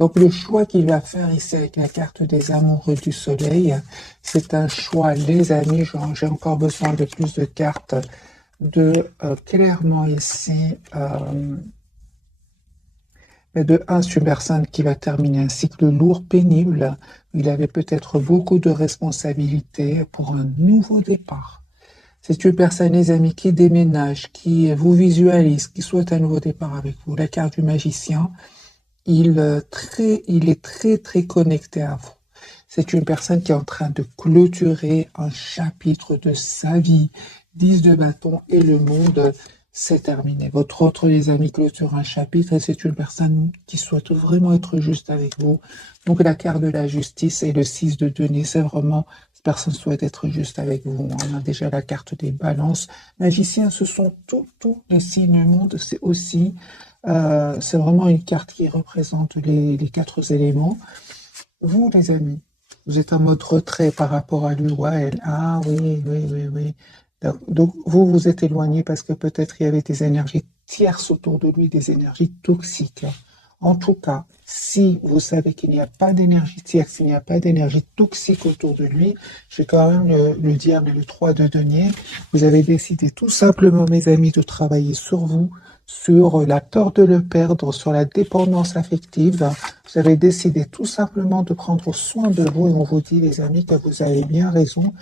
Donc le choix qu'il va faire ici avec la carte des amoureux du soleil, c'est un choix, les amis, j'ai encore besoin de plus de cartes, de clairement ici, de un, c'est une personne qui va terminer un cycle lourd, pénible. Il avait peut-être beaucoup de responsabilités pour un nouveau départ. C'est une personne, les amis, qui déménage, qui vous visualise, qui souhaite un nouveau départ avec vous. La carte du magicien, il est très, très connecté à vous. C'est une personne qui est en train de clôturer un chapitre de sa vie. 10 de bâton et le monde, c'est terminé. Votre autre, les amis, clôture un chapitre et c'est une personne qui souhaite vraiment être juste avec vous. Donc la carte de la justice et le 6 de denier, c'est vraiment, cette personne souhaite être juste avec vous. On a déjà la carte des balances. Magicien, ce sont tous les signes du monde. C'est aussi, c'est vraiment une carte qui représente les 4 éléments. Vous, les amis, vous êtes en mode retrait par rapport à lui ou à elle. Ah oui, oui, oui, oui. Donc, vous vous êtes éloigné parce que peut-être il y avait des énergies tierces autour de lui, des énergies toxiques. En tout cas, si vous savez qu'il n'y a pas d'énergie tierce, s'il n'y a pas d'énergie toxique autour de lui, je vais quand même le dire, mais le 3 de denier, vous avez décidé tout simplement, mes amis, de travailler sur vous, sur la peur de le perdre, sur la dépendance affective. Vous avez décidé tout simplement de prendre soin de vous et on vous dit, les amis, que vous avez bien raison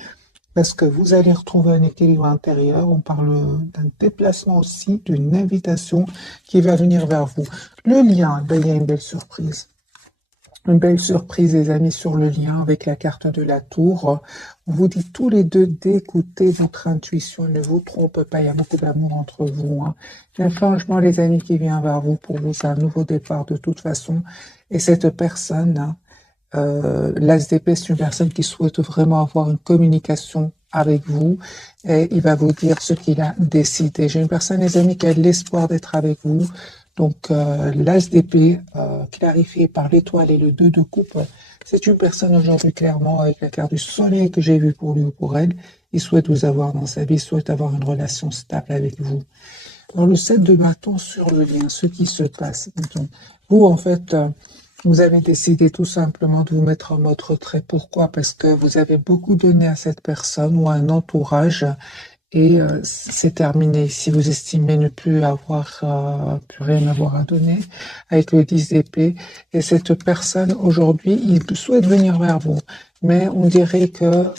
parce que vous allez retrouver un équilibre intérieur. On parle d'un déplacement aussi, d'une invitation qui va venir vers vous. Le lien, ben, il y a une belle surprise. Une belle surprise, les amis, sur le lien avec la carte de la tour. On vous dit tous les deux d'écouter votre intuition. Ne vous trompe pas, il y a beaucoup d'amour entre vous. Hein. Il y a un changement, les amis, qui vient vers vous. Pour vous, c'est un nouveau départ de toute façon. Et cette personne, l'As d'épée, c'est une personne qui souhaite vraiment avoir une communication avec vous et il va vous dire ce qu'il a décidé. J'ai une personne, les amis, qui a l'espoir d'être avec vous. Donc, l'As d'épée, clarifié par l'étoile et le 2 de coupe, c'est une personne aujourd'hui, clairement, avec la carte du soleil que j'ai vue pour lui ou pour elle. Il souhaite vous avoir dans sa vie, il souhaite avoir une relation stable avec vous. Dans le 7 de bâton sur le lien, ce qui se passe. Donc, vous, en fait, vous avez décidé tout simplement de vous mettre en mode retrait. Pourquoi? Parce que vous avez beaucoup donné à cette personne ou à un entourage et c'est terminé. Si vous estimez ne plus avoir, plus rien avoir à donner avec le 10 d'épée et cette personne aujourd'hui, il souhaite venir vers vous, mais on dirait que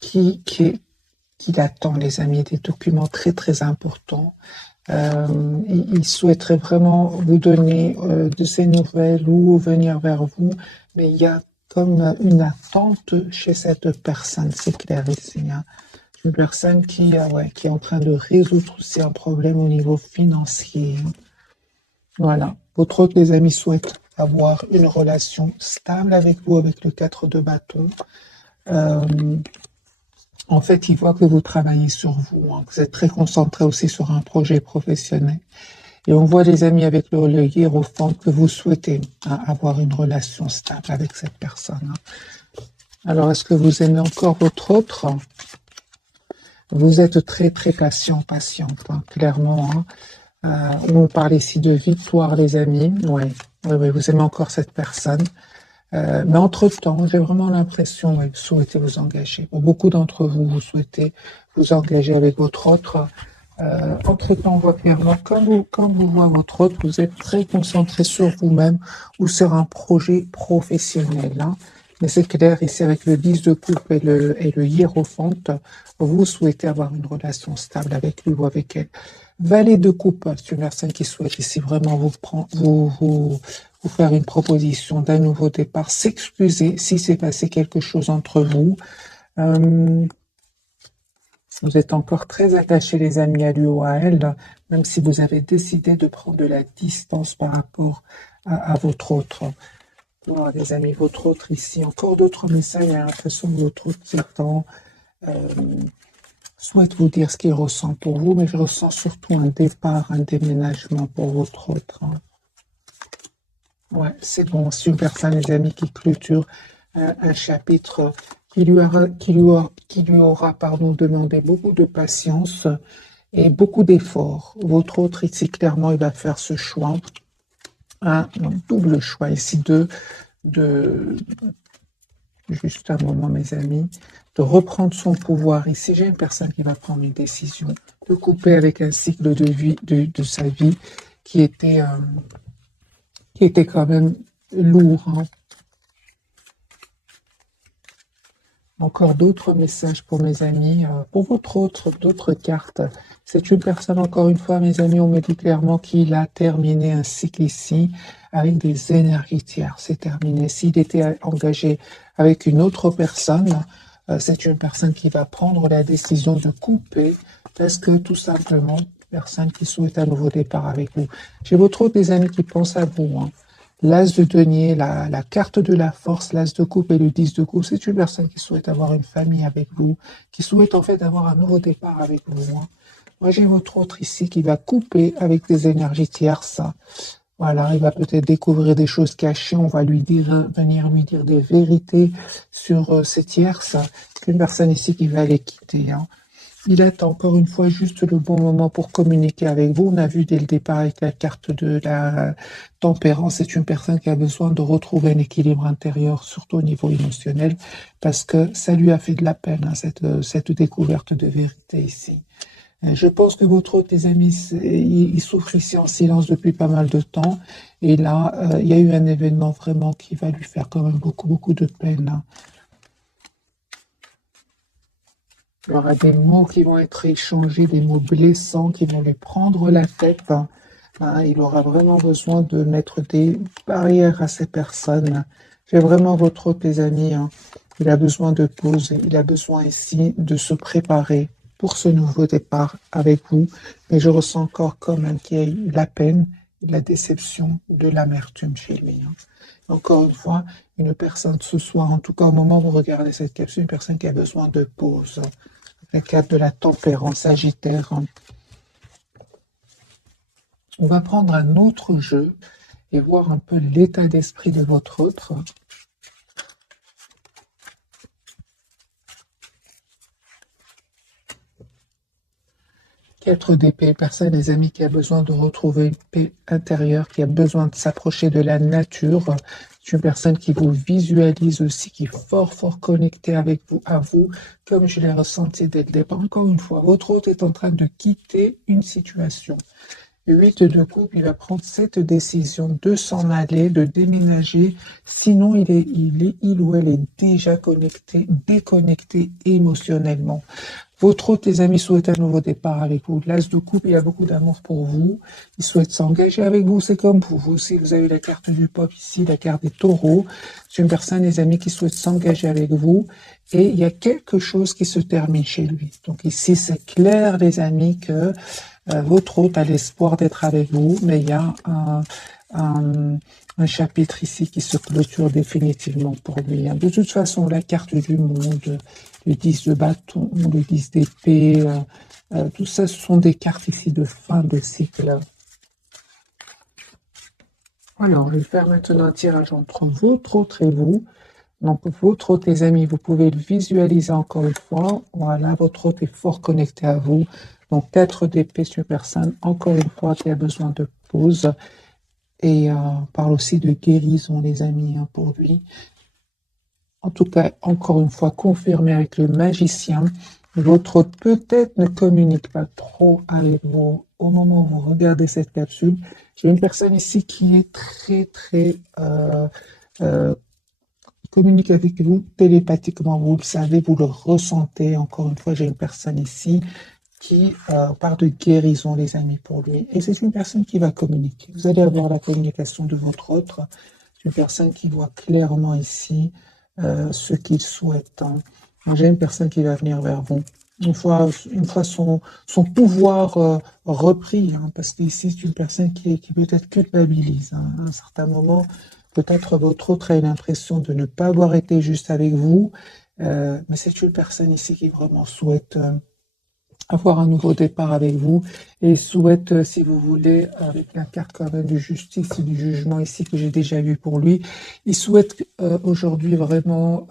qu'il attend, les amis, des documents très très importants. Il souhaiterait vraiment vous donner de ces nouvelles ou venir vers vous, mais il y a comme une attente chez cette personne, c'est clair ici. Hein. Une personne qui est en train de résoudre aussi un problème au niveau financier. Voilà. Votre autre, les amis, souhaite avoir une relation stable avec vous, avec le 4 de bâton. En fait, il voit que vous travaillez sur vous, hein, que vous êtes très concentré aussi sur un projet professionnel. Et on voit, les amis, avec le hiérophante, que vous souhaitez avoir une relation stable avec cette personne. Hein. Alors, est-ce que vous aimez encore votre autre? Vous êtes très, très patiente, hein, clairement. Hein. On parle ici de victoire, les amis. Oui, vous aimez encore cette personne. Mais entre-temps, j'ai vraiment l'impression que vous souhaitez vous engager. Pour beaucoup d'entre vous, vous souhaitez vous engager avec votre autre. Entre-temps, on voit clairement, quand vous voyez votre autre, vous êtes très concentré sur vous-même ou sur un projet professionnel. Hein. Mais c'est clair, ici, avec le 10 de coupe et le hiérophante, vous souhaitez avoir une relation stable avec lui ou avec elle. Valet de coupe, c'est une personne qui souhaite ici vraiment vous faire une proposition d'un nouveau départ, s'excuser si s'est passé quelque chose entre vous. Vous êtes encore très attachés, les amis, à lui ou à elle, même si vous avez décidé de prendre de la distance par rapport à votre autre. Oh, les amis, votre autre ici, encore d'autres messages, j'ai l'impression que votre autre qui attend, souhaite vous dire ce qu'il ressent pour vous, mais je ressens surtout un départ, un déménagement pour votre autre. Ouais, c'est bon, c'est une personne, les amis, qui clôture un chapitre qui lui aura demandé beaucoup de patience et beaucoup d'efforts. Votre autre, ici, clairement, il va faire ce choix. un double choix ici de juste un moment, mes amis, de reprendre son pouvoir. Ici, j'ai une personne qui va prendre une décision de couper avec un cycle de vie de sa vie qui était quand même lourd, hein. Encore d'autres messages pour mes amis. Pour d'autres cartes, c'est une personne, encore une fois, mes amis, on me dit clairement qu'il a terminé un cycle ici avec des énergies tierces. C'est terminé. S'il était engagé avec une autre personne, c'est une personne qui va prendre la décision de couper parce que tout simplement, personne qui souhaite un nouveau départ avec vous. J'ai votre autre des amis qui pensent à vous, hein. L'as de denier, la carte de la force, l'as de coupe et le 10 de coupe, c'est une personne qui souhaite avoir une famille avec vous, qui souhaite en fait avoir un nouveau départ avec vous, hein. Moi, j'ai votre autre ici qui va couper avec des énergies tierces. Voilà, il va peut-être découvrir des choses cachées, on va venir lui dire des vérités sur ces tierces. C'est une personne ici qui va les quitter, hein. Il attend encore une fois juste le bon moment pour communiquer avec vous. On a vu dès le départ avec la carte de la tempérance, c'est une personne qui a besoin de retrouver un équilibre intérieur, surtout au niveau émotionnel, parce que ça lui a fait de la peine, hein, cette découverte de vérité ici. Je pense que votre autre, les amis, il souffre ici en silence depuis pas mal de temps. Et là, il y a eu un événement vraiment qui va lui faire quand même beaucoup, beaucoup de peine, hein. Il y aura des mots qui vont être échangés, des mots blessants qui vont lui prendre la tête, hein. Il aura vraiment besoin de mettre des barrières à ces personnes. J'ai vraiment votre autre, les amis, hein. Il a besoin de pause. Il a besoin ici de se préparer pour ce nouveau départ avec vous. Mais je ressens encore comme même qu'il y a eu la peine, de la déception, de l'amertume chez lui, hein. Encore une fois, une personne ce soir, en tout cas au moment où vous regardez cette capsule, une personne qui a besoin de pause. La carte de la tempérance sagittaire. On va prendre un autre jeu et voir un peu l'état d'esprit de votre autre. 4 d'épée, personne, les amis, qui a besoin de retrouver une paix intérieure, qui a besoin de s'approcher de la nature. C'est une personne qui vous visualise aussi, qui est fort, fort connectée avec vous, à vous, comme je l'ai ressenti dès le départ. Encore une fois, votre hôte est en train de quitter une situation. 8 de coupe, il va prendre cette décision de s'en aller, de déménager. Sinon, il ou elle est déjà connecté, déconnecté émotionnellement. Votre autre, tes amis, souhaitent un nouveau départ avec vous. L'as de coupe, il y a beaucoup d'amour pour vous. Ils souhaitent s'engager avec vous. C'est comme vous. Vous aussi, vous avez la carte du pop ici, la carte des taureaux. C'est une personne, les amis, qui souhaite s'engager avec vous. Et il y a quelque chose qui se termine chez lui. Donc ici, c'est clair, les amis, que votre hôte a l'espoir d'être avec vous, mais il y a un chapitre ici qui se clôture définitivement pour lui. De toute façon, la carte du monde, le 10 de bâton, le 10 d'épée, tout ça, ce sont des cartes ici de fin de cycle. Alors, je vais faire maintenant un tirage entre votre autre et vous. Donc, votre hôte, les amis, vous pouvez le visualiser encore une fois. Voilà, votre hôte est fort connecté à vous. Donc, 4 d'épée sur personne, encore une fois, qui a besoin de pause. Et on parle aussi de guérison, les amis, hein, pour lui. En tout cas, encore une fois, confirmé avec le magicien. Votre hôte peut-être ne communique pas trop avec vous au moment où vous regardez cette capsule. J'ai une personne ici qui est très, très... communique avec vous télépathiquement, vous le savez, vous le ressentez. Encore une fois, j'ai une personne ici qui parle de guérison, les amis, pour lui. Et c'est une personne qui va communiquer. Vous allez avoir la communication de votre autre. C'est une personne qui voit clairement ici ce qu'il souhaite, hein. J'ai une personne qui va venir vers vous. Une fois son pouvoir repris, hein, parce qu'ici, c'est une personne qui peut-être culpabilise, hein. À un certain moment, peut-être votre autre a l'impression de ne pas avoir été juste avec vous, mais c'est une personne ici qui vraiment souhaite avoir un nouveau départ avec vous et souhaite, si vous voulez, avec la carte quand même de justice et du jugement ici que j'ai déjà vu pour lui, il souhaite aujourd'hui vraiment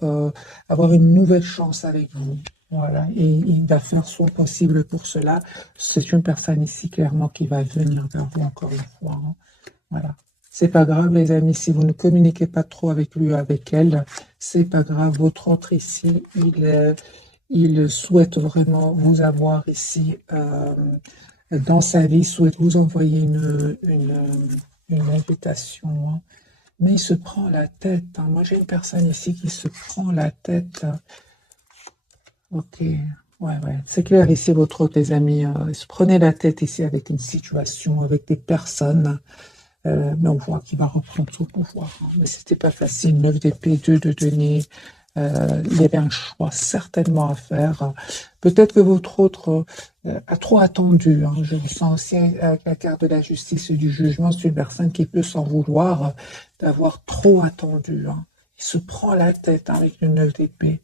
avoir une nouvelle chance avec vous. Voilà, et il va faire son possible pour cela. C'est une personne ici clairement qui va venir vers vous encore une fois, hein. Voilà. C'est pas grave, les amis, si vous ne communiquez pas trop avec lui ou avec elle, c'est pas grave. Votre autre ici, il souhaite vraiment vous avoir ici dans sa vie, souhaite vous envoyer une invitation, hein. Mais il se prend la tête, hein. Moi, j'ai une personne ici qui se prend la tête. Ok, ouais. C'est clair ici, votre autre, les amis. Il se prenait la tête ici avec une situation, avec des personnes. Mais on voit qu'il va reprendre son pouvoir, hein. Mais c'était pas facile. 9 d'épée, 2 de denier. Il y avait un choix certainement à faire. Peut-être que votre autre a trop attendu, hein. Je le sens aussi avec la carte de la justice et du jugement. C'est une personne qui peut s'en vouloir d'avoir trop attendu, hein. Il se prend la tête, hein, avec le 9 d'épée.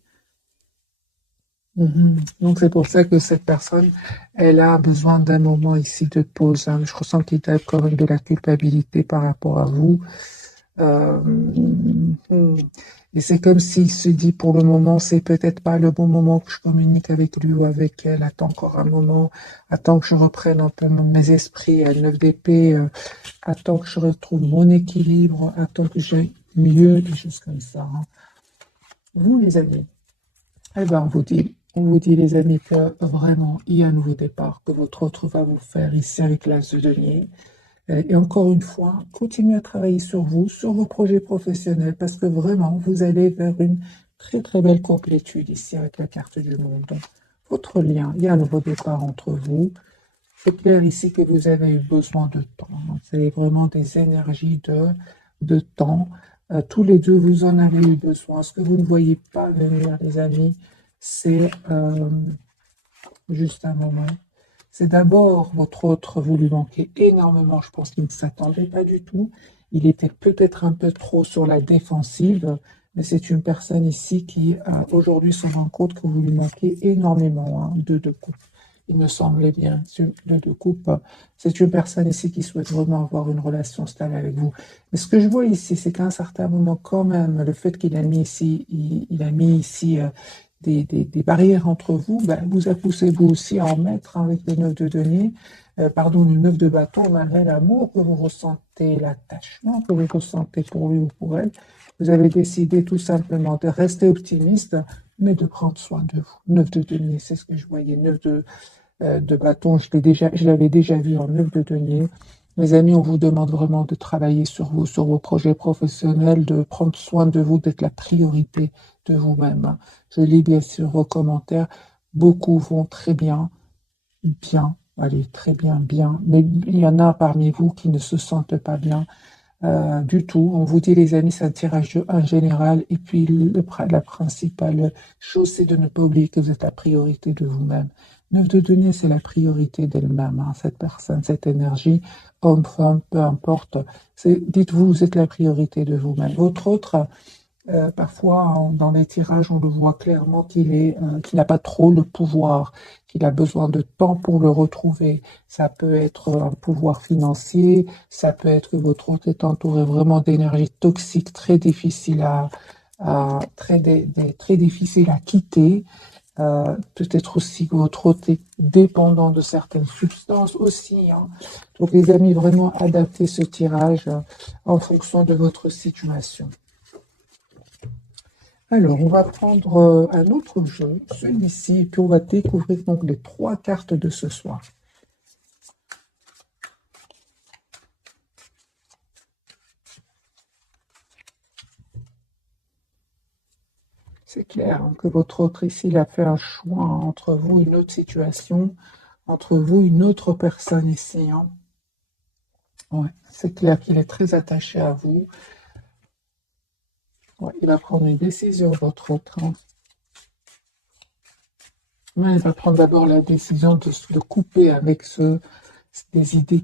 Donc c'est pour ça que cette personne, elle a besoin d'un moment ici de pause, hein. Je ressens qu'il y a quand même de la culpabilité par rapport à vous. Euh, hmm. Et c'est comme s'il se dit pour le moment, c'est peut-être pas le bon moment que je communique avec lui ou avec elle. Attends encore un moment, attends que je reprenne un peu mes esprits à 9 d'épée, attends que je retrouve mon équilibre, attends que j'aille mieux, des choses comme ça, hein. Vous, les amis, eh ben, on vous dit, les amis, que vraiment, il y a un nouveau départ que votre autre va vous faire ici avec l'As de denier. Et encore une fois, continuez à travailler sur vous, sur vos projets professionnels, parce que vraiment, vous allez vers une très très belle complétude ici avec la carte du monde. Donc, votre lien, il y a un nouveau départ entre vous. C'est clair ici que vous avez eu besoin de temps, hein. C'est vraiment des énergies de temps. Tous les deux, vous en avez eu besoin. Ce que vous ne voyez pas venir, les amis, c'est juste un moment. C'est d'abord votre autre, vous lui manquez énormément. Je pense qu'il ne s'attendait pas du tout. Il était peut-être un peu trop sur la défensive, mais c'est une personne ici qui aujourd'hui se rend compte que vous lui manquez énormément, hein, de coupe. Il me semblait bien, de coupe. C'est une personne ici qui souhaite vraiment avoir une relation stable avec vous. Mais ce que je vois ici, c'est qu'à un certain moment, quand même, le fait qu'il a mis ici, il a mis ici des barrières entre vous, ben, vous a poussé vous aussi à en mettre, hein, avec le 9 de denier, pardon, le 9 de bâton, malgré l'amour que vous ressentez, l'attachement que vous ressentez pour lui ou pour elle. Vous avez décidé tout simplement de rester optimiste, mais de prendre soin de vous. 9 de denier, c'est ce que je voyais. 9 de bâton, je l'avais déjà vu en 9 de denier. Mes amis, on vous demande vraiment de travailler sur vous, sur vos projets professionnels, de prendre soin de vous, d'être la priorité de vous-même, hein. Je lis bien sûr vos commentaires. Beaucoup vont très bien, bien, allez, très bien, bien. Mais il y en a parmi vous qui ne se sentent pas bien du tout. On vous dit, les amis, c'est un tirage en général. Et puis, la principale chose, c'est de ne pas oublier que vous êtes la priorité de vous-même. 9 de denier, c'est la priorité d'elle-même, hein, cette personne, cette énergie, homme, femme, peu importe. Dites-vous, vous êtes la priorité de vous-même. Votre autre, parfois, dans les tirages, on le voit clairement qu'il n'a pas trop le pouvoir, qu'il a besoin de temps pour le retrouver. Ça peut être un pouvoir financier, ça peut être que votre hôte est entouré vraiment d'énergie toxique, très difficile très difficile à quitter. Peut-être aussi que votre hôte est dépendant de certaines substances aussi, hein. Donc, les amis, vraiment adaptez ce tirage en fonction de votre situation. Alors, on va prendre un autre jeu, celui-ci, et puis on va découvrir donc les 3 cartes de ce soir. C'est clair, hein, que votre autre ici, il a fait un choix, hein, entre vous, une autre situation, entre vous, une autre personne ici, hein. Ouais, c'est clair qu'il est très attaché à vous. Ouais, il va prendre une décision, votre autre, hein. Ouais, il va prendre d'abord la décision de couper avec des idées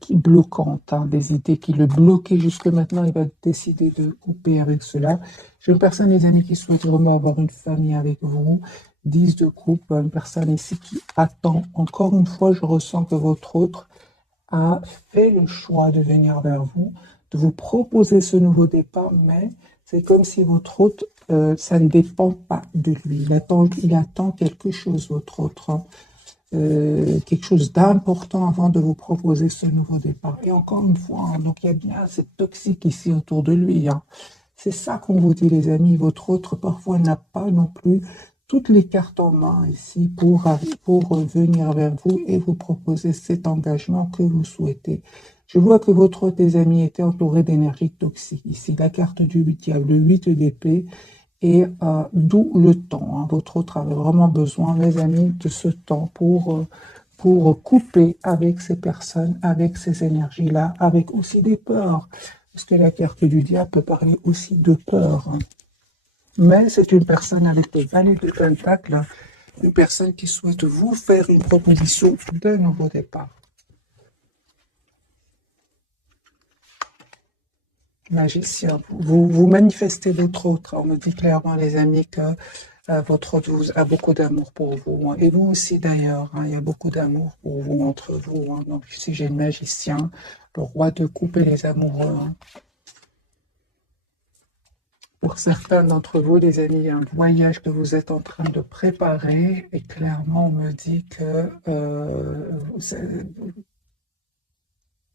qui bloquantes, hein, des idées qui le bloquaient jusque maintenant. Il va décider de couper avec cela. J'ai une personne, les amis, qui souhaite vraiment avoir une famille avec vous. 10 de coupe, une personne ici qui attend. Encore une fois, je ressens que votre autre a fait le choix de venir vers vous, de vous proposer ce nouveau départ, mais c'est comme si votre hôte, ça ne dépend pas de lui. Il attend quelque chose, votre autre, hein. quelque chose d'important avant de vous proposer ce nouveau départ. Et encore une fois, hein, donc il y a bien cette toxique ici autour de lui. Hein. C'est ça qu'on vous dit, les amis. Votre autre, parfois, n'a pas non plus toutes les cartes en main ici pour venir vers vous et vous proposer cet engagement que vous souhaitez. Je vois que votre autre, les amis, était entouré d'énergie toxique. Ici, la carte du diable, le 8 d'épée, et d'où le temps. Hein. Votre autre avait vraiment besoin, mes amis, de ce temps pour couper avec ces personnes, avec ces énergies-là, avec aussi des peurs. Parce que la carte du diable peut parler aussi de peur. Hein. Mais c'est une personne avec le valet de pentacle, une personne qui souhaite vous faire une proposition d'un nouveau départ. Magicien, vous manifestez votre autre. On me dit clairement, les amis, que votre autre a beaucoup d'amour pour vous. Hein. Et vous aussi, d'ailleurs. Hein, il y a beaucoup d'amour pour vous, entre vous. Hein. Donc, ici, j'ai le magicien, le roi de coupe et les amoureux. Hein. Pour certains d'entre vous, les amis, il y a un voyage que vous êtes en train de préparer. Et clairement, on me dit que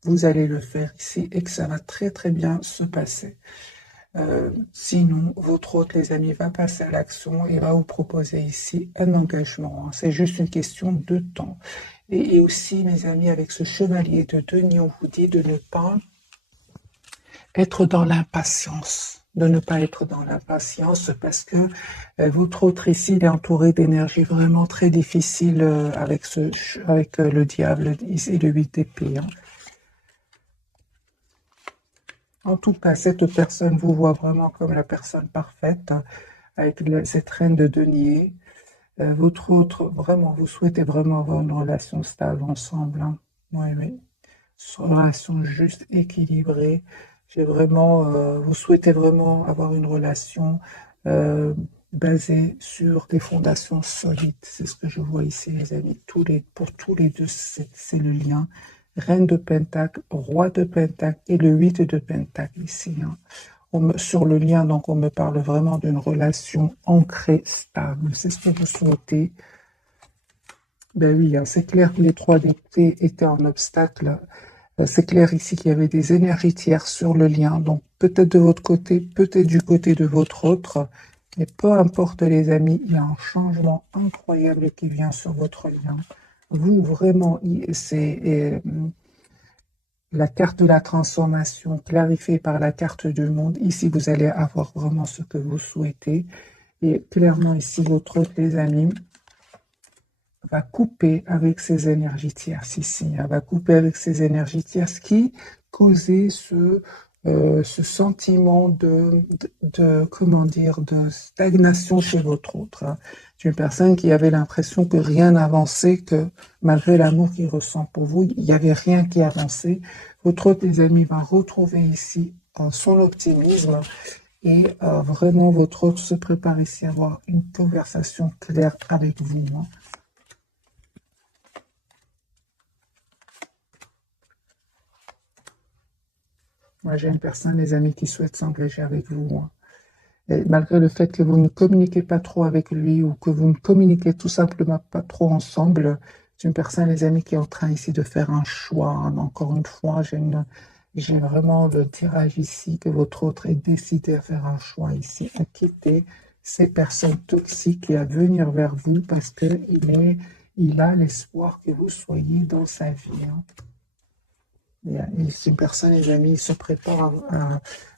vous allez le faire ici et que ça va très, très bien se passer. Sinon, votre hôte, les amis, va passer à l'action et va vous proposer ici un engagement. Hein. C'est juste une question de temps. Et aussi, mes amis, avec ce chevalier de denier, on vous dit de ne pas être dans l'impatience. De ne pas être dans l'impatience parce que votre autre ici, il est entouré d'énergie vraiment très difficile avec le diable ici, le 8 d'épée. Hein. En tout cas, cette personne vous voit vraiment comme la personne parfaite, hein, avec cette reine de denier. Votre autre, vraiment, vous souhaitez vraiment avoir une relation stable ensemble. Hein. Oui, oui. Une relation juste, équilibrée. Vous souhaitez vraiment avoir une relation euh, basée sur des fondations solides. C'est ce que je vois ici, les amis. Pour tous les deux, c'est le lien. Reine de Pentacle, Roi de Pentacle et le 8 de Pentacle ici. Hein. Sur le lien, donc, on me parle vraiment d'une relation ancrée, stable. C'est ce que vous souhaitez. Ben oui, hein, c'est clair que les 3 d'épée étaient en obstacle. C'est clair ici qu'il y avait des énergies tierces sur le lien. Donc, peut-être de votre côté, peut-être du côté de votre autre. Mais peu importe, les amis, il y a un changement incroyable qui vient sur votre lien. Vous, vraiment, c'est la carte de la transformation clarifiée par la carte du monde. Ici, vous allez avoir vraiment ce que vous souhaitez. Et clairement, ici, votre autre, les amis, va couper avec ces énergies tierces ici. Elle va couper avec ces énergies tierces qui causaient ce sentiment comment dire, de stagnation chez votre autre. Hein. C'est une personne qui avait l'impression que rien n'avançait, que malgré l'amour qu'il ressent pour vous, il n'y avait rien qui avançait. Votre autre, les amis, va retrouver ici son optimisme et vraiment votre autre se prépare ici à avoir une conversation claire avec vous. Hein. Moi, j'ai une personne, les amis, qui souhaite s'engager avec vous. Hein. Et malgré le fait que vous ne communiquez pas trop avec lui ou que vous ne communiquez tout simplement pas trop ensemble, c'est une personne, les amis, qui est en train ici de faire un choix. Hein. Encore une fois, j'ai vraiment le tirage ici que votre autre est décidé à faire un choix ici, à quitter ces personnes toxiques et à venir vers vous parce qu'il a l'espoir que vous soyez dans sa vie. Hein. C'est une personne, les amis, il se prépare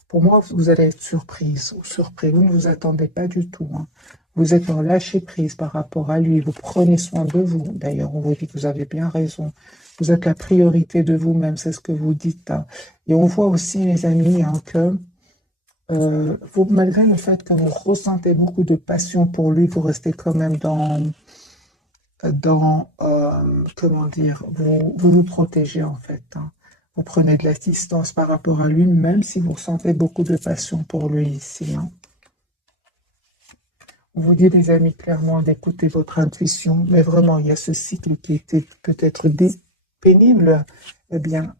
Pour moi, vous allez être surprise ou surpris. Vous ne vous attendez pas du tout. Hein. Vous êtes en lâcher prise par rapport à lui. Vous prenez soin de vous. D'ailleurs, on vous dit que vous avez bien raison. Vous êtes la priorité de vous-même. C'est ce que vous dites. Hein. Et on voit aussi, les amis, hein, que malgré le fait que vous ressentez beaucoup de passion pour lui, vous restez quand même comment dire, vous protégez en fait. Hein. Vous prenez de la distance par rapport à lui, même si vous ressentez beaucoup de passion pour lui ici. Hein. On vous dit, les amis, clairement d'écouter votre intuition, mais vraiment, il y a ce cycle qui était peut-être pénible, eh bien,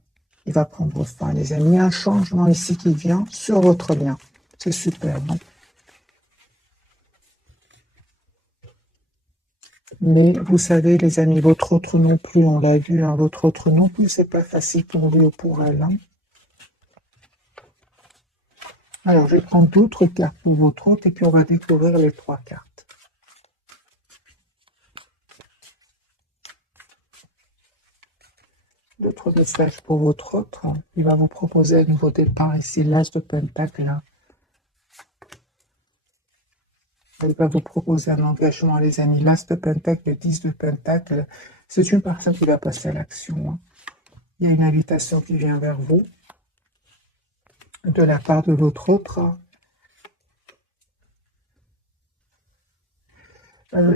il va prendre fin, les amis. Il y a un changement ici qui vient sur votre lien. C'est super. Hein. Mais vous savez, les amis, votre autre non plus, on l'a vu, hein, votre autre non plus, c'est pas facile pour lui ou pour elle, hein. Alors, je vais prendre d'autres cartes pour votre autre et puis on va découvrir les trois cartes. D'autres messages pour votre autre. Il va vous proposer un nouveau départ ici, l'As de Pentacle. Il va vous proposer un engagement, les amis. L'As de Pentacle, le 10 de Pentacle. C'est une personne qui va passer à l'action, hein. Il y a une invitation qui vient vers vous de la part de votre autre.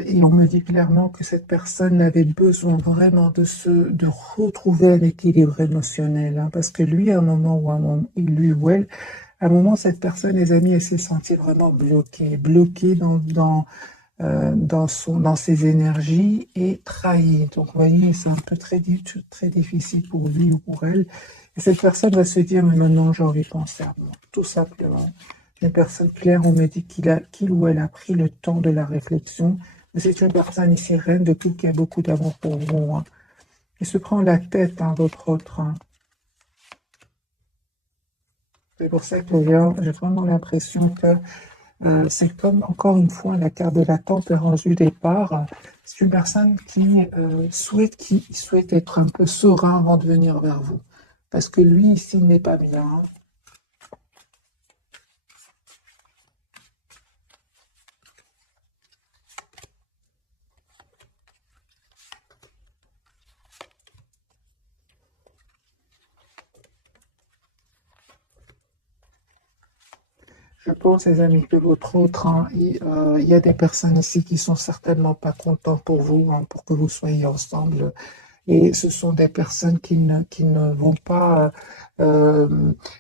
Et on me dit clairement que cette personne avait besoin vraiment de retrouver un équilibre émotionnel, hein, parce que lui, à un moment ou lui ou elle, à un moment, cette personne, les amis, elle s'est sentie vraiment bloquée dans ses énergies et trahie. Donc, vous voyez, c'est un peu très difficile pour lui ou pour elle. Et cette personne va se dire, mais maintenant, j'ai envie de penser à moi, tout simplement. Une personne claire, on me dit qu'il ou elle a pris le temps de la réflexion. Mais c'est une personne ici, reine de coupe, qui a beaucoup d'amour pour vous, hein. Il se prend la tête, hein, votre autre, hein. C'est pour ça que j'ai vraiment l'impression que c'est comme, encore une fois, la carte de la tempérance du départ. C'est une personne qui souhaite être un peu serein avant de venir vers vous. Parce que lui, ici, n'est pas bien, hein. Je pense, les amis, que votre autre, hein, il y a des personnes ici qui sont certainement pas contents pour vous, hein, pour que vous soyez ensemble. Et ce sont des personnes qui ne vont pas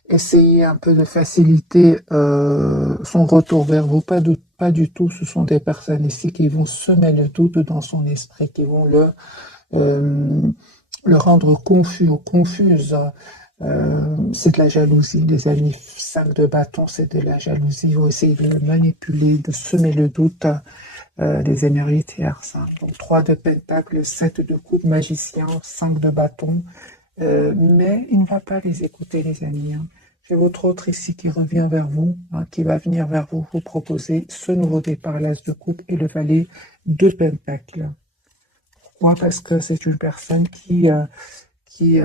essayer un peu de faciliter son retour vers vous. Pas du tout. Ce sont des personnes ici qui vont semer le doute dans son esprit, qui vont euh, le rendre confus ou confuse. C'est de la jalousie, les amis. 5 de bâton, c'est de la jalousie. Ils vont essayer de le manipuler, de semer le doute, les énergies tierces, hein. Donc 3 de pentacle, 7 de coupe, magicien, 5 de bâton. Mais il ne va pas les écouter, les amis, hein. J'ai votre autre ici qui revient vers vous, hein, qui va venir vers vous, vous proposer ce nouveau départ, l'as de coupe et le valet de pentacle. Pourquoi? Parce que c'est une personne qui, euh, qui est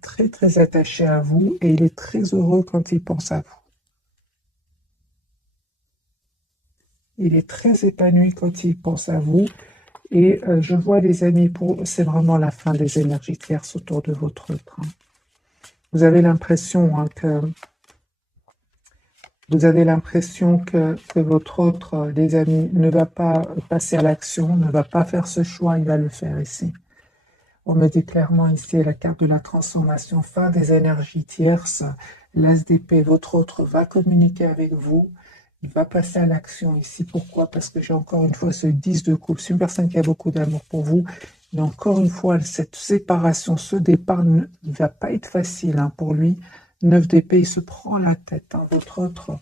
très très attaché à vous et il est très heureux quand il pense à vous. Il est très épanoui quand il pense à vous. Et je vois les amis, c'est vraiment la fin des énergies tierces autour de votre autre, hein. Vous avez l'impression, hein, que votre autre, les amis, ne va pas passer à l'action, ne va pas faire ce choix, il va le faire ici. On me dit clairement ici la carte de la transformation, fin des énergies tierces, l'as d'épée, votre autre va communiquer avec vous, il va passer à l'action ici. Pourquoi? Parce que j'ai encore une fois ce 10 de coupe. C'est une personne qui a beaucoup d'amour pour vous. Mais encore une fois, cette séparation, ce départ, il ne va pas être facile, hein, pour lui. 9 d'épée, il se prend la tête, hein, votre autre.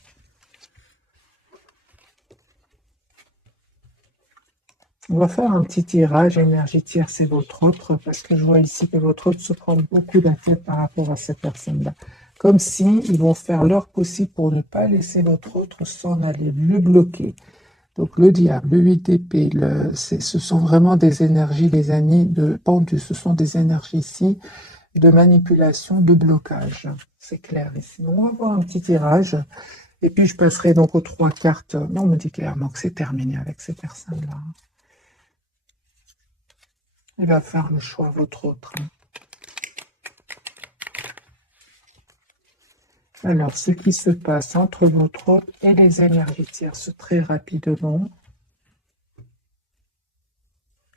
On va faire un petit tirage, énergie tierce, c'est votre autre, parce que je vois ici que votre autre se prend beaucoup la tête par rapport à cette personne-là. Comme si ils vont faire leur possible pour ne pas laisser votre autre s'en aller, le bloquer. Donc le diable, le 8 d'épée, ce sont vraiment des énergies, les amis, de pendu. Ce sont des énergies ici de manipulation, de blocage. C'est clair ici. Donc, on va voir un petit tirage. Et puis je passerai donc aux 3 cartes. Non, on me dit clairement que c'est terminé avec ces personnes-là. Il va faire le choix, votre autre. Alors, ce qui se passe entre votre autre et les énergies tierces très rapidement.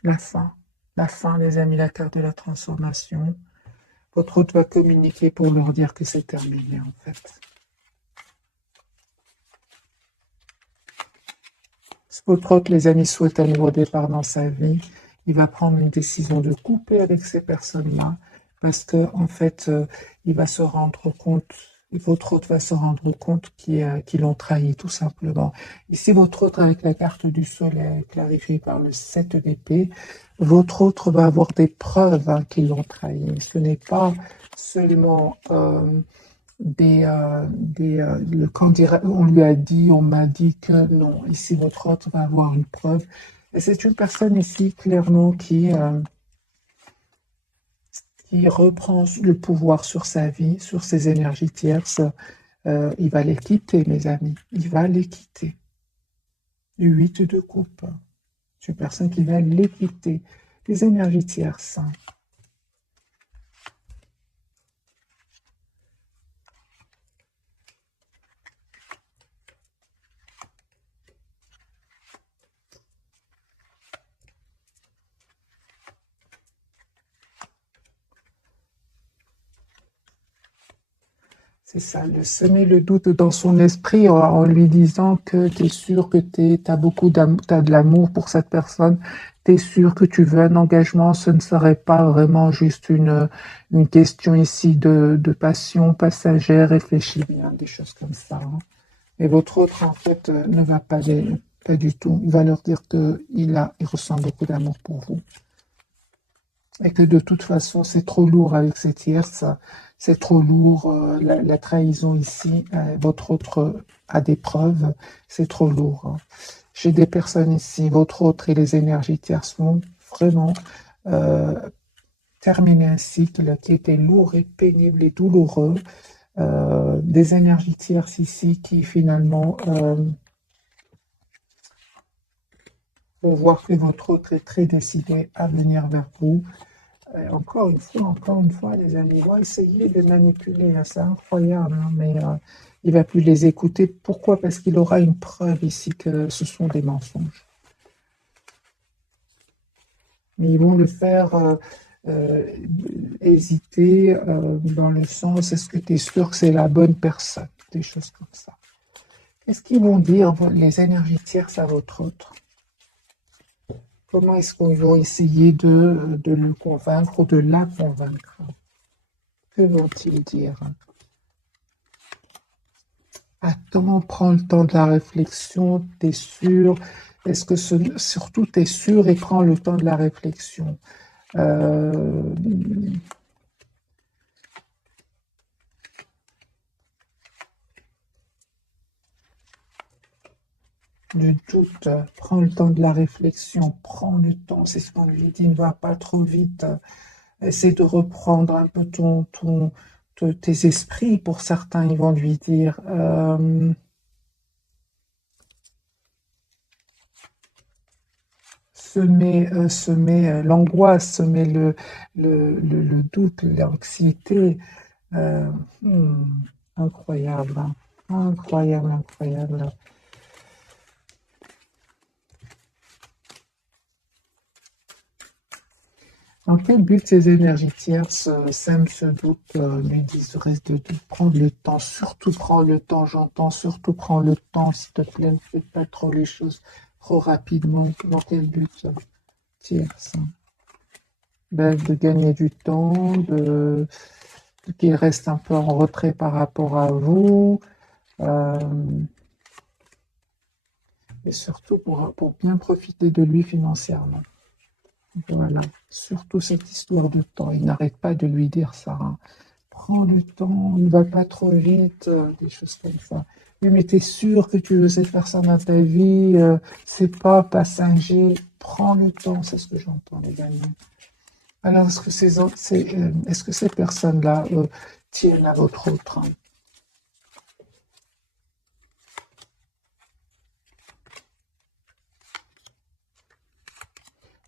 La fin, les amis, la carte de la transformation. Votre autre va communiquer pour leur dire que c'est terminé, en fait. Votre autre, les amis, souhaite un nouveau départ dans sa vie. Il va prendre une décision de couper avec ces personnes-là parce que, en fait, il va se rendre compte, Et votre autre va se rendre compte qu'ils l'ont trahi, tout simplement. Ici, votre autre, avec la carte du soleil, clarifiée par le 7 d'épée, votre autre va avoir des preuves qu'ils l'ont trahi. Ce n'est pas seulement quand on lui a dit, on m'a dit que non. Ici, votre autre va avoir une preuve. Et c'est une personne ici, clairement, qui reprend le pouvoir sur sa vie, sur ses énergies tierces. Il va les quitter, mes amis. Il va les quitter. 8 de coupe. C'est une personne qui va les quitter. Les énergies tierces. C'est ça, le semer le doute dans son esprit en lui disant que tu es sûr que tu as beaucoup d'amour, t'as de l'amour pour cette personne, tu es sûr que tu veux un engagement, ce ne serait pas vraiment juste une question ici de passion passagère, réfléchis bien, des choses comme ça, hein. Et votre autre, en fait, ne va pas du tout. Il va leur dire qu'il ressent beaucoup d'amour pour vous. Et que de toute façon, c'est trop lourd avec ces tierces, c'est trop lourd, la trahison ici, votre autre a des preuves, c'est trop lourd, hein. J'ai des personnes ici, votre autre et les énergies tierces vont vraiment euh, terminer un cycle qui était lourd et pénible et douloureux. Des énergies tierces ici qui finalement vont voir que votre autre est très décidé à venir vers vous. Encore une fois, les amis vont essayer de manipuler, hein. C'est incroyable, hein, mais il va plus les écouter. Pourquoi? Parce qu'il aura une preuve ici que ce sont des mensonges. Mais ils vont le faire euh, hésiter dans le sens, est-ce que tu es sûr que c'est la bonne personne? Des choses comme ça. Qu'est-ce qu'ils vont dire, les énergies tierces à votre autre? Comment est-ce qu'ils vont essayer de le convaincre ou de la convaincre? Que vont-ils dire? Attends, prends le temps de la réflexion, t'es sûr? Est-ce que surtout t'es sûr et prends le temps de la réflexion? Euh, le doute, prends le temps de la réflexion, prends le temps, c'est ce qu'on lui dit, ne va pas trop vite. Essaie de reprendre un peu tes esprits. Pour certains, ils vont lui dire. Semer l'angoisse, semer le doute, l'anxiété. Euh, hmm, incroyable, hein. Incroyable, incroyable. Dans quel but ces énergies tierces sèment ce doute, lui disent de prendre le temps, surtout prends le temps, j'entends, surtout prends le temps, s'il te plaît, ne fais pas trop les choses trop rapidement. Dans quel but tierce? Ben, de gagner du temps, qu'il reste un peu en retrait par rapport à vous, euh, et surtout pour bien profiter de lui financièrement. Voilà, surtout cette histoire de temps. Il n'arrête pas de lui dire ça, hein. Prends le temps, ne va pas trop vite, des choses comme ça. Oui, mais t'es sûr que tu veux cette personne à ta vie, c'est pas passager. Prends le temps, c'est ce que j'entends, les amis. Alors, est-ce que ces personnes-là tiennent à votre autre, hein?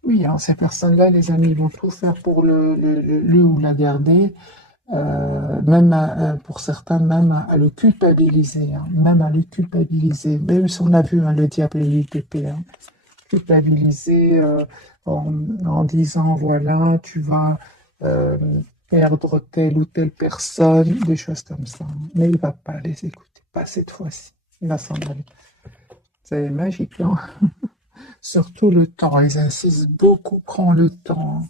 Oui, hein, ces personnes-là, les amis, ils vont tout faire pour le ou la garder, même pour certains, même à le culpabiliser, hein, même à le culpabiliser. Même si on a vu, hein, le diable et l'UTP, hein, culpabiliser en disant, voilà, tu vas euh, perdre telle ou telle personne, des choses comme ça, hein. Mais il ne va pas les écouter, pas cette fois-ci. Il va s'en aller. C'est magique, hein. Surtout le temps, ils insistent beaucoup, prends le temps.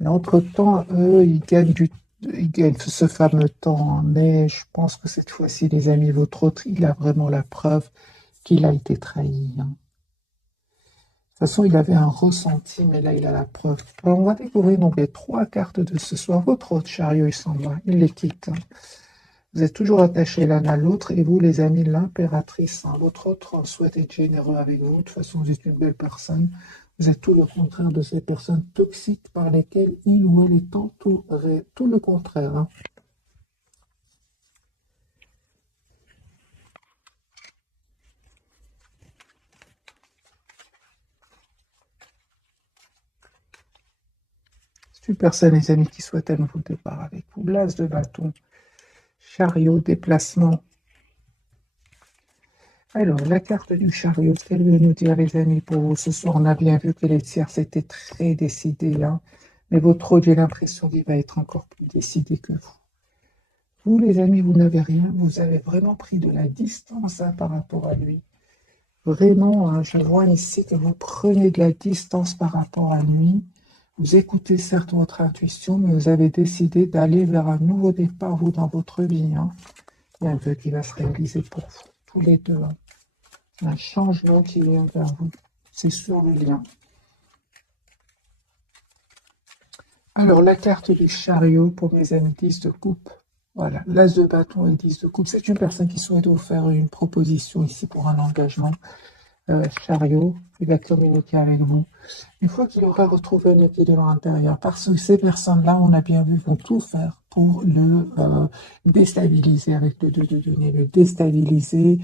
Mais entre-temps, eux, ils gagnent du temps. il gagne ce fameux temps, hein. Mais je pense que cette fois-ci, les amis, votre autre, il a vraiment la preuve qu'il a été trahi, hein. De toute façon, il avait un ressenti, mais là, il a la preuve. Alors, on va découvrir donc les trois cartes de ce soir. Votre autre chariot, il s'en va, il les quitte, hein. Vous êtes toujours attachés l'un à l'autre, et vous, les amis, l'impératrice, hein. Votre autre souhaite être généreux avec vous. De toute façon, vous êtes une belle personne. Vous êtes tout le contraire de ces personnes toxiques par lesquelles il ou elle est entouré. Tout le contraire, hein. C'est une personne, les amis, qui souhaite un nouveau départ avec vous. L'as de bâton, chariot, déplacement. Alors, la carte du chariot, ce qu'elle veut nous dire, les amis, pour vous ce soir, on a bien vu que les tiers, c'était très décidé, hein. Mais votre autre, j'ai l'impression qu'il va être encore plus décidé que vous. Vous, les amis, vous n'avez rien. Vous avez vraiment pris de la distance, hein, par rapport à lui. Vraiment, hein, je vois ici que vous prenez de la distance par rapport à lui. Vous écoutez certes votre intuition, mais vous avez décidé d'aller vers un nouveau départ, vous, dans votre vie, hein. Il y a un vœu qui va se réaliser pour vous, tous les deux, hein. Un changement qui vient vers vous. C'est sur le lien. Alors, la carte du chariot pour mes amis 10 de coupe. Voilà, l'as de bâton et 10 de coupe. C'est une personne qui souhaite vous faire une proposition ici pour un engagement. Chariot, il va communiquer avec vous. Une fois qu'il aura retrouvé un équilibre intérieur, parce que ces personnes-là, on a bien vu, vont tout faire pour le déstabiliser avec le 2 de denier, le déstabiliser.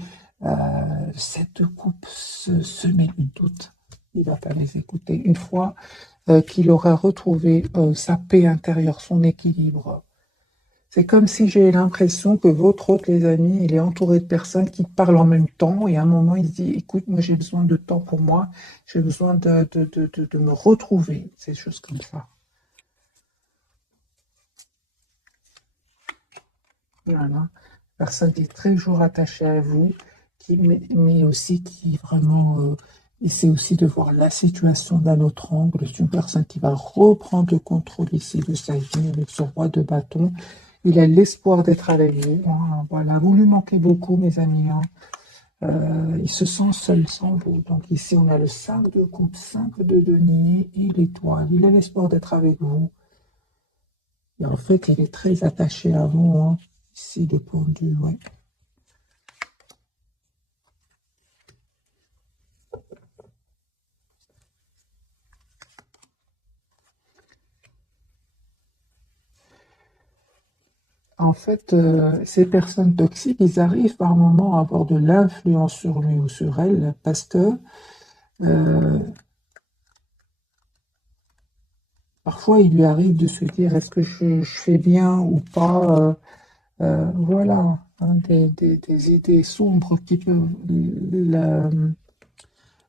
Cette coupe se met le doute. Il ne va pas les écouter. Une fois qu'il aura retrouvé sa paix intérieure, son équilibre, c'est comme si j'ai l'impression que votre autre, les amis, il est entouré de personnes qui parlent en même temps et à un moment, il se dit, écoute, moi j'ai besoin de temps pour moi, j'ai besoin de me retrouver, ces choses comme ça. Voilà. Personne qui est très jour attachée à vous, mais aussi qui vraiment essaie aussi de voir la situation d'un autre angle. C'est une personne qui va reprendre le contrôle ici de sa vie avec ce roi de bâton. Il a l'espoir d'être avec vous, hein. Voilà, vous lui manquez beaucoup, mes amis, hein. Il se sent seul sans vous. Donc ici, on a le 5 de coupe, 5 de denier et l'étoile. Il a l'espoir d'être avec vous. Et en fait, il est très attaché à vous, hein. Ici, le pendu, ouais. En fait, ces personnes toxiques, ils arrivent par moments à avoir de l'influence sur lui ou sur elle parce que euh, parfois il lui arrive de se dire est-ce que je fais bien ou pas. Voilà, hein, des idées sombres qui peuvent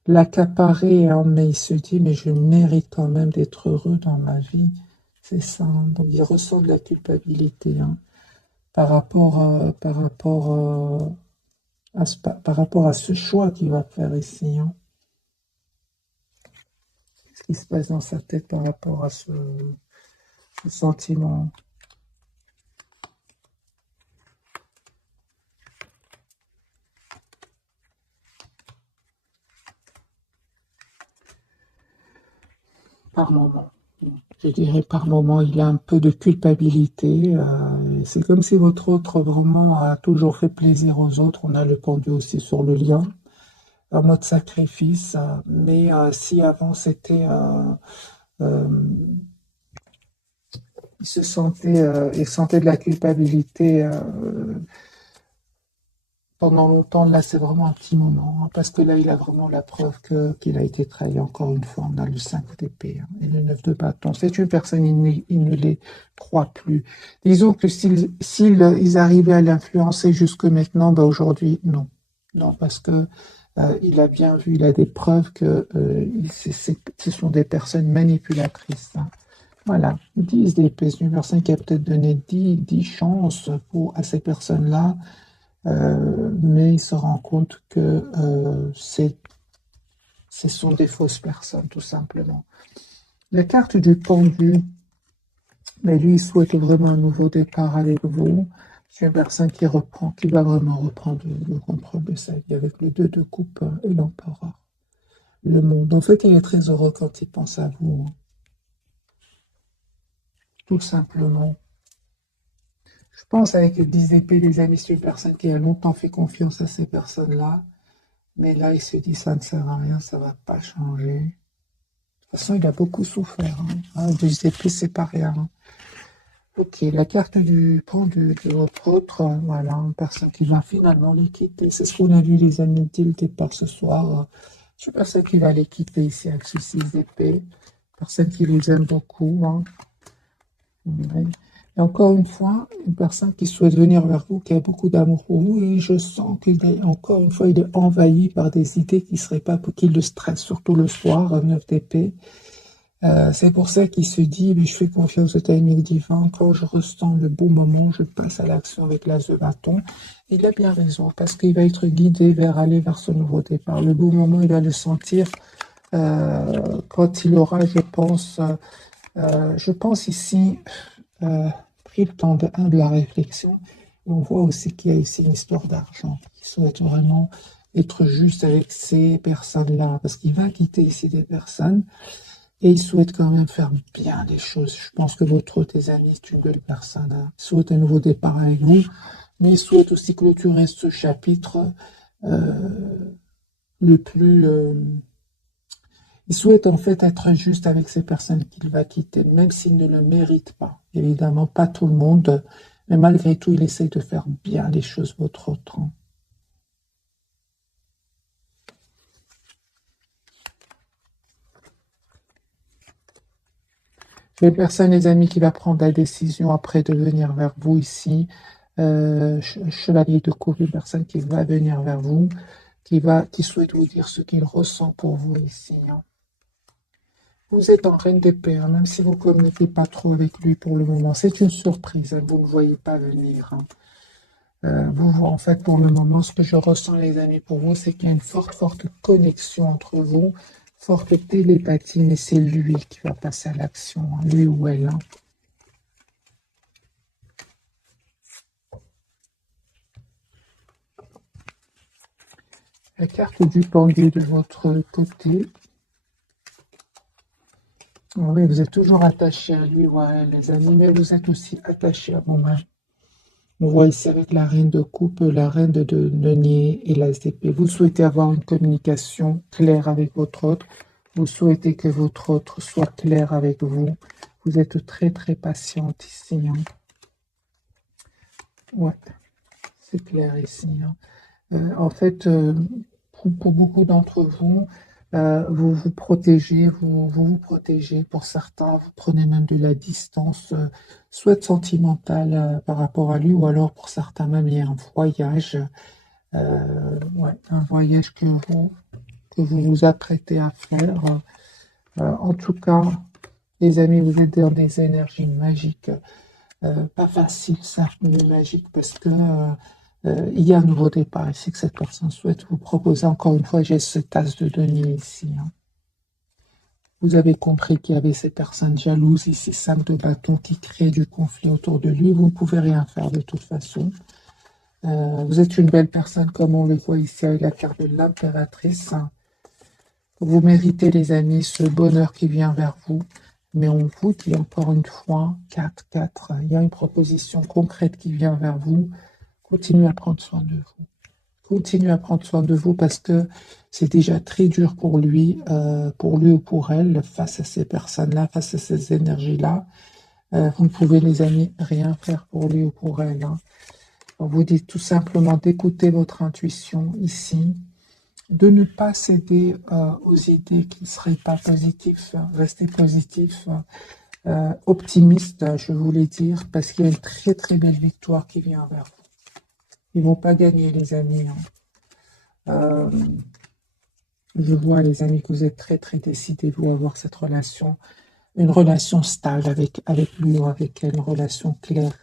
l'accaparer, hein, mais il se dit mais je mérite quand même d'être heureux dans ma vie. C'est ça, hein. Donc il ressent de la culpabilité, hein, par rapport à ce choix qu'il va faire ici, hein. Ce qui se passe dans sa tête par rapport à ce sentiment. Par moment. Je dirais par moment, il a un peu de culpabilité. C'est comme si votre autre vraiment a toujours fait plaisir aux autres. On a le pendu aussi sur le lien, en mode sacrifice. Mais si avant c'était, euh, il sentait de la culpabilité pendant longtemps. Là, c'est vraiment un petit moment, hein, parce que là, il a vraiment la preuve qu'il a été trahi. Encore une fois, on a le 5 d'épée, hein, et le 9 de bâton. C'est une personne, il ne les croit plus. Disons que s'ils arrivaient à l'influencer jusque maintenant, ben aujourd'hui, non. Non, parce que il a bien vu, il a des preuves que ce sont des personnes manipulatrices, hein. Voilà, 10 d'épée, c'est une personne qui a peut-être donné 10 chances à ces personnes-là, mais il se rend compte que ce sont des fausses personnes, tout simplement. La carte du pendu, Mais lui, il souhaite vraiment un nouveau départ avec vous. C'est une personne qui reprend, qui va vraiment reprendre le contrôle de sa vie avec le 2 de coupe et l'empereur. Le monde. En fait, il est très heureux quand il pense à vous, hein, tout simplement. Je pense avec le 10 d'épée, les amis, c'est une personne qui a longtemps fait confiance à ces personnes-là. Mais là, il se dit, ça ne sert à rien, ça va pas changer. De toute façon, il a beaucoup souffert. Hein. 10 d'épée, c'est pas rien. Hein. Ok, la carte du pendu de votre autre, voilà, une personne qui va finalement les quitter. C'est ce qu'on a vu, les amis, dès le départ ce soir. C'est une personne qui va les quitter ici avec ce 6 d'épée. Personne qui les aime beaucoup. Hein. Ouais. Et encore une fois, une personne qui souhaite venir vers vous, qui a beaucoup d'amour pour vous, et je sens qu'il est, encore une fois, il est envahi par des idées qui seraient pas, qui le stressent, surtout le soir, 9 d'épée. C'est pour ça qu'il se dit, mais je fais confiance au timing divin, quand je ressens le bon moment, je passe à l'action avec l'as de bâton. Il a bien raison, parce qu'il va être guidé vers aller vers ce nouveau départ. Le bon moment, il va le sentir quand il aura, je pense ici, pris le temps de la réflexion. Et on voit aussi qu'il y a ici une histoire d'argent. Il souhaite vraiment être juste avec ces personnes-là, parce qu'il va quitter ici des personnes. Et il souhaite quand même faire bien les choses. Je pense que votre tes amis est une belle personne. Hein. Il souhaite un nouveau départ avec vous, mais il souhaite aussi clôturer ce chapitre le plus. Il souhaite en fait être juste avec ces personnes qu'il va quitter, même s'il ne le mérite pas. Évidemment, pas tout le monde, mais malgré tout, il essaye de faire bien les choses, votre autre. Hein. Les personnes, les amis, qui va prendre la décision après de venir vers vous ici, chevalier de coupe, une personne qui va venir vers vous, qui souhaite vous dire ce qu'il ressent pour vous ici. Hein. Vous êtes en reine d'épée, hein, même si vous ne communiquez pas trop avec lui pour le moment. C'est une surprise, hein, vous ne voyez pas venir. Hein. En fait, pour le moment, ce que je ressens, les amis, pour vous, c'est qu'il y a une forte, forte connexion entre vous, forte télépathie, mais c'est lui qui va passer à l'action, hein, lui ou elle. Hein. La carte du pendu de votre côté. Oui, vous êtes toujours attaché à lui, ouais, les amis, mais vous êtes aussi attaché à vous-même. On voit ici avec la reine de coupe, la reine de denier et la épée. Vous souhaitez avoir une communication claire avec votre autre. Vous souhaitez que votre autre soit clair avec vous. Vous êtes très, très patiente ici. Hein. Ouais, c'est clair ici. Hein. En fait, pour beaucoup d'entre vous, vous vous protégez, vous protégez. Pour certains, vous prenez même de la distance, soit sentimentale par rapport à lui, ou alors pour certains même, il y a un voyage, ouais, un voyage que vous vous apprêtez à faire. En tout cas, les amis, vous êtes dans des énergies magiques. Pas facile, certes, mais magique, parce que il y a un nouveau départ ici que cette personne souhaite vous proposer. Encore une fois, j'ai cette tasse de denier ici. Hein. Vous avez compris qu'il y avait ces personnes jalouses ici, sacs de bâton qui créent du conflit autour de lui. Vous ne pouvez rien faire de toute façon. Vous êtes une belle personne, comme on le voit ici avec la carte de l'impératrice. Vous méritez, les amis, ce bonheur qui vient vers vous. Mais on vous dit encore une fois, 4-4, il y a une proposition concrète qui vient vers vous. Continuez à prendre soin de vous. Continuez à prendre soin de vous parce que c'est déjà très dur pour lui ou pour elle, face à ces personnes-là, face à ces énergies-là. Vous ne pouvez, les amis, rien faire pour lui ou pour elle. Hein. On vous dit tout simplement d'écouter votre intuition ici, de ne pas céder aux idées qui ne seraient pas positives, rester positif, optimiste, je voulais dire, parce qu'il y a une très très belle victoire qui vient vers vous. Ils ne vont pas gagner, les amis. Hein. Euh, je vois, les amis, que vous êtes très très décidés, vous, à avoir cette relation, une relation stable avec lui ou avec elle, une relation claire.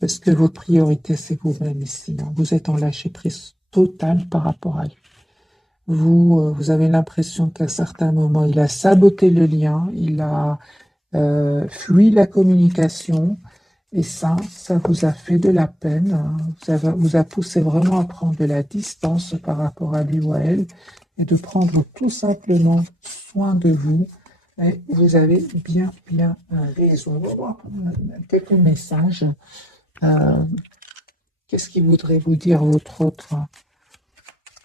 Parce que votre priorité, c'est vous-même ici. Hein. Vous êtes en lâcher-prise total par rapport à lui. Vous avez l'impression qu'à certains moments, il a saboté le lien, fuit la communication. Et ça vous a fait de la peine, hein. Vous a poussé vraiment à prendre de la distance par rapport à lui ou à elle et de prendre tout simplement soin de vous. Et vous avez bien raison. On va voir quelques messages. Euh, Qu'est-ce qu'il voudrait vous dire votre autre?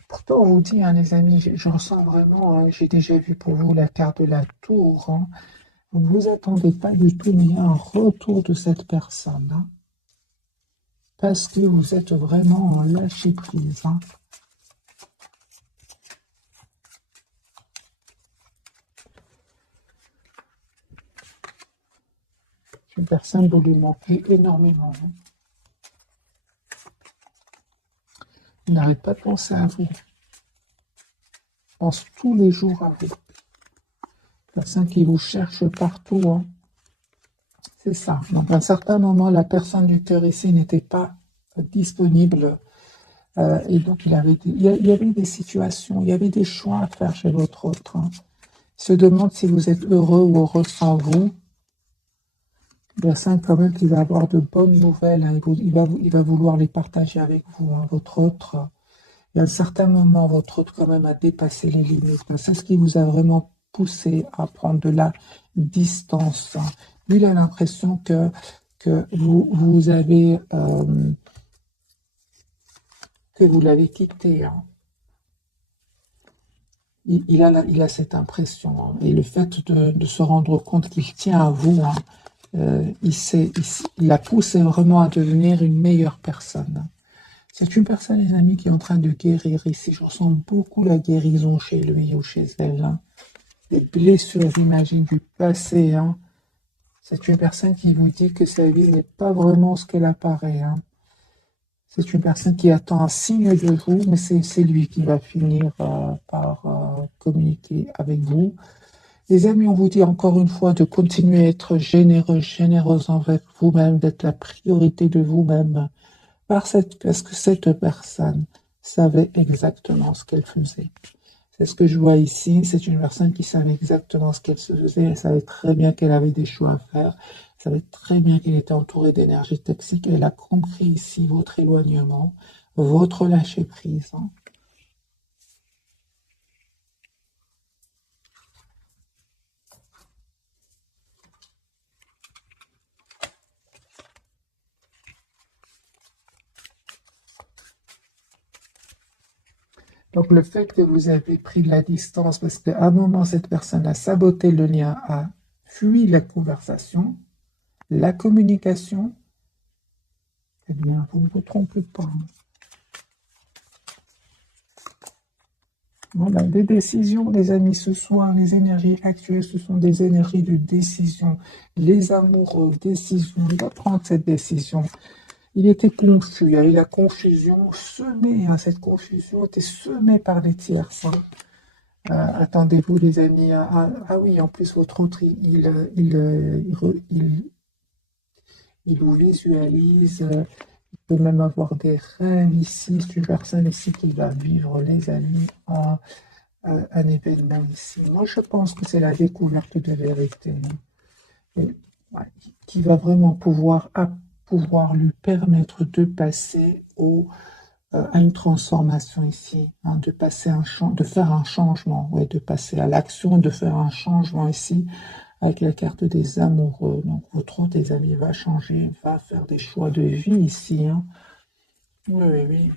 Pourtant, on vous dit, hein, les amis, je ressens vraiment, hein, j'ai déjà vu pour vous la carte de la tour, hein. Vous ne vous attendez pas du tout, mais il y a un retour de cette personne, hein, parce que vous êtes vraiment en lâcher prise, hein. Une personne, vous lui manquez énormément, hein. Il n'arrête pas de penser à vous. Il pense tous les jours à vous. Personne qui vous cherche partout, hein. C'est ça. Donc, à un certain moment, la personne du cœur ici n'était pas disponible. Et donc, il y avait des situations, il y avait des choix à faire chez votre autre, hein. Il se demande si vous êtes heureux ou heureux sans vous. Il y a ça quand même qui va avoir de bonnes nouvelles, hein. Il va vouloir les partager avec vous, hein, votre autre. Il y a un certain moment, votre autre quand même a dépassé les limites. C'est ce qui vous a vraiment poussé à prendre de la distance, hein. Lui, il a l'impression que vous avez que vous l'avez quitté, hein. Il a cette impression, hein. Et le fait de se rendre compte qu'il tient à vous, hein, il l'a poussé vraiment à devenir une meilleure personne, hein. C'est une personne, les amis, qui est en train de guérir ici. Je ressens beaucoup la guérison chez lui ou chez elle, hein. Des blessures, j'imagine, du passé, hein. C'est une personne qui vous dit que sa vie n'est pas vraiment ce qu'elle apparaît, hein. C'est une personne qui attend un signe de vous, mais c'est lui qui va finir par communiquer avec vous. Les amis, on vous dit encore une fois de continuer à être généreux, généreuse envers vous-même, d'être la priorité de vous-même, parce que cette personne savait exactement ce qu'elle faisait. C'est ce que je vois ici, c'est une personne qui savait exactement ce qu'elle se faisait, elle savait très bien qu'elle avait des choix à faire, elle savait très bien qu'elle était entourée d'énergie toxique, elle a compris ici votre éloignement, votre lâcher-prise, hein. Donc le fait que vous avez pris de la distance, parce qu'à un moment, cette personne a saboté le lien, a fui la conversation, la communication, eh bien, vous ne vous trompez pas, hein. Voilà, des décisions, les amis, ce soir, les énergies actuelles, ce sont des énergies de décision. Les amoureux, décision, il va prendre cette décision. Il était confus, il y avait la confusion semée, hein, cette confusion était semée par les tierces, hein. Attendez-vous, les amis, ah oui, en plus, votre autre, il vous visualise, il peut même avoir des rêves ici. C'est une personne ici qui va vivre, les amis, un événement ici. Moi, je pense que c'est la découverte de vérité, hein. Et, ouais, qui va vraiment pouvoir lui permettre de passer à une transformation ici, hein, de faire un changement, ouais, de passer à l'action, de faire un changement ici avec la carte des amoureux. Donc votre autre, des amis, va changer, va faire des choix de vie ici, hein. Oui, oui, oui.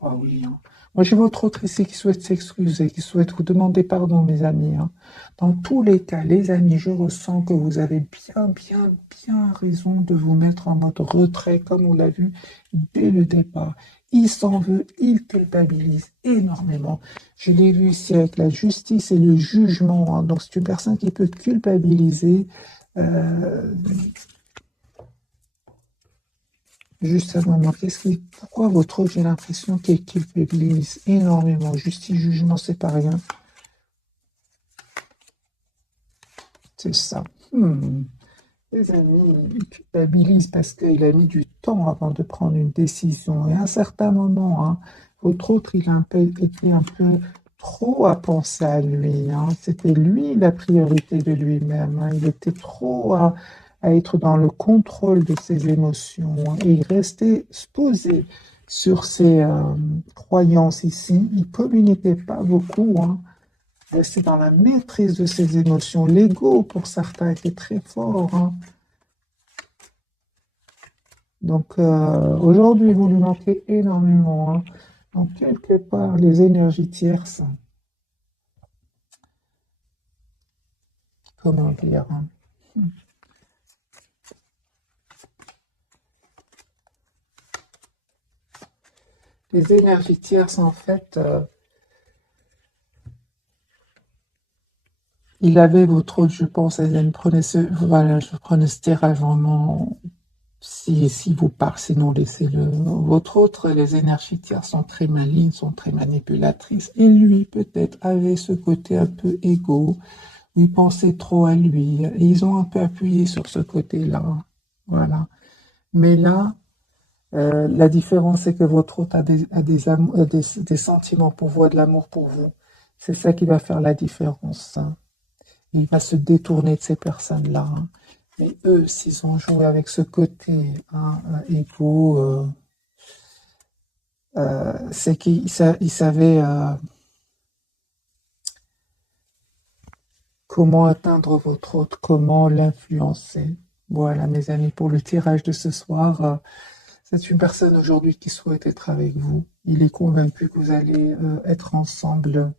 Ah oui, hein. Moi, j'ai votre autre ici qui souhaite s'excuser, qui souhaite vous demander pardon, mes amis, hein. Dans tous les cas, les amis, je ressens que vous avez bien raison de vous mettre en mode retrait, comme on l'a vu dès le départ. Il s'en veut, il culpabilise énormément. Je l'ai vu ici avec la justice et le jugement, hein. Donc, c'est une personne qui peut culpabiliser. euh, Juste un moment, pourquoi votre autre, j'ai l'impression qu'il culpabilise énormément. Justice, jugement, c'est pas rien. C'est ça. Les amis, il culpabilise parce qu'il a mis du temps avant de prendre une décision. Et à un certain moment, hein, votre autre, il a été un peu trop à penser à lui, hein. C'était lui la priorité de lui-même, hein. Il était trop à être dans le contrôle de ses émotions, hein. Et il restait posé sur ses croyances ici. Il communiquait pas beaucoup, hein. Il restait dans la maîtrise de ses émotions. L'ego, pour certains, était très fort, hein. Donc aujourd'hui, vous lui manquez énormément, hein. Donc quelque part, les énergies tierces, comment dire, hein, les énergies tierces, en fait, il avait votre autre, je pense, Hélène, voilà, je prenais ce tirage vraiment, si vous part, sinon laissez-le. Votre autre, les énergies tierces sont très malignes, sont très manipulatrices, et lui, peut-être, avait ce côté un peu égo, où il pensait trop à lui, et ils ont un peu appuyé sur ce côté-là, voilà. Mais là, la différence, c'est que votre hôte a des sentiments pour vous, a de l'amour pour vous. C'est ça qui va faire la différence, hein. Il va se détourner de ces personnes-là, hein. Mais eux, s'ils ont joué avec ce côté, hein, égo, c'est qu'ils savaient comment atteindre votre hôte, comment l'influencer. Voilà, mes amis, pour le tirage de ce soir, c'est une personne aujourd'hui qui souhaite être avec vous. Il est convaincu que vous allez être ensemble.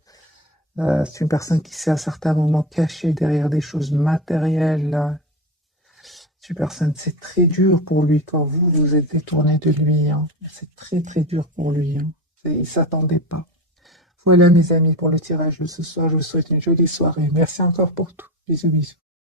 C'est une personne qui s'est à certains moments cachée derrière des choses matérielles. C'est une personne, c'est très dur pour lui quand vous vous êtes détourné de lui, hein. C'est très très dur pour lui, hein. Il ne s'attendait pas. Voilà mes amis pour le tirage de ce soir. Je vous souhaite une jolie soirée. Merci encore pour tout. Bisous bisous.